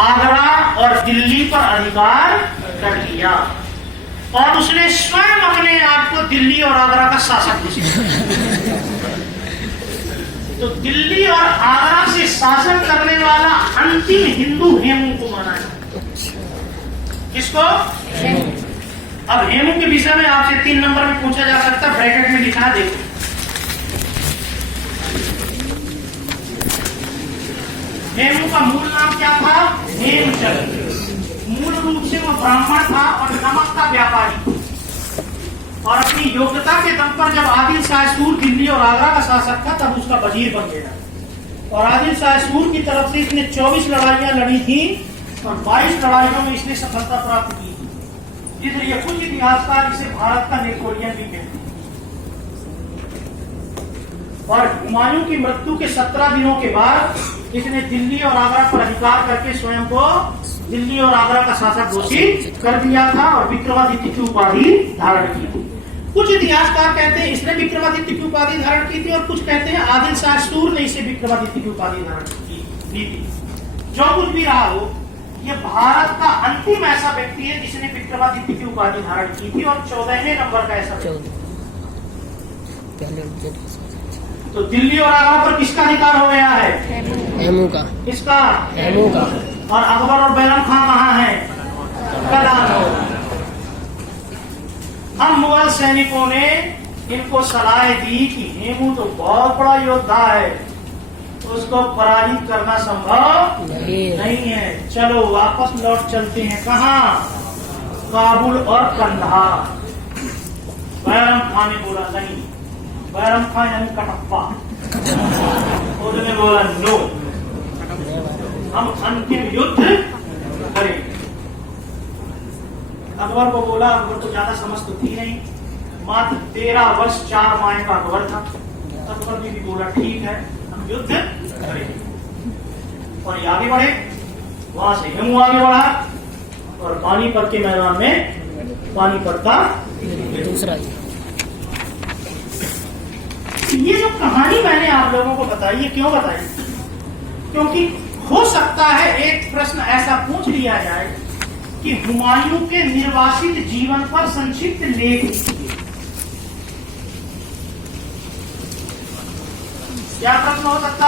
आगरा और दिल्ली पर अधिकार कर लिया और उसने स्वयं अपने आप को दिल्ली और आगरा का शासक घोषित किया। तो दिल्ली और आगरा से शासन करने वाला अंतिम हिंदू हेमू को माना जाता है। किसको? अब हेमू के विषय में आपसे 3 नंबर में पूछा जा सकता है, ब्रैकेट में लिखा देखो। हेमू का मूल नाम क्या था? हेमचंद्र। मूल रूप से वो ब्राह्मण था और नमक का व्यापारी और अपनी योग्यता के दम पर जब आदिल शाह सूर दिल्ली और आगरा का शासक था तब उसका वजीर बन गया और आदिल शाह सूर की तरफ से इसने 24 लड़ाइयां लड़ी थी और 22 लड़ाइयों में इसने सफलता प्राप्त की थी, इसलिए कुछ इतिहासकार इसे भारत का नेपोलियन भी कहते हैं। और हुमायूं की मृत्यु के 17 दिनों के बाद इसने दिल्ली और आगरा पर अधिकार करके स्वयं को दिल्ली और आगरा का शासक घोषित कर दिया था और विक्रमादित्य की उपाधि धारण की थी। कुछ इतिहासकार कहते हैं इसने विक्रमादित्य की उपाधि धारण की थी और कुछ कहते हैं आदिल शाह सूर ने इसे विक्रमादित्य की उपाधि धारण की थी। जो कुछ भी रहा हो, ये भारत का अंतिम ऐसा व्यक्ति है जिसने विक्रमादित्य की उपाधि धारण की थी और 14वें नंबर का ऐसा व्यक्ति। तो दिल्ली और आगरा पर किसका अधिकार हो गया है? हेमू का। किसका? हेमू का। और अकबर और बैरम खां कहाँ है? कलानौर। हम मुगल सैनिकों ने इनको सलाह दी कि हेमू तो बहुत बड़ा योद्धा है, तो उसको पराजित करना संभव नहीं है, चलो वापस लौट चलते हैं। कहाँ? काबुल और कंधार। बैरम खां ने बोला नहीं, बैरम खां यानी कटप्पा, उसने बोला नो, हम अंतिम युद्ध करेंगे। अकबर को बोला, अकबर को ज्यादा समझ तो थी नहीं, मात्र 13 वर्ष 4 माह का अकबर था। अकबर ने भी बोला ठीक है, हम युद्ध करेंगे और ये आगे बढ़े। वहां से हेमू आगे बढ़ा और पानीपत के मैदान में पानीपत का दूसरा। ये जो कहानी मैंने आप लोगों को बताई, ये क्यों बताई? क्योंकि हो सकता है एक प्रश्न ऐसा पूछ लिया जाए कि हुमायूं के निर्वासित जीवन पर संक्षिप्त लेख लिखिए। क्या प्रश्न हो सकता है?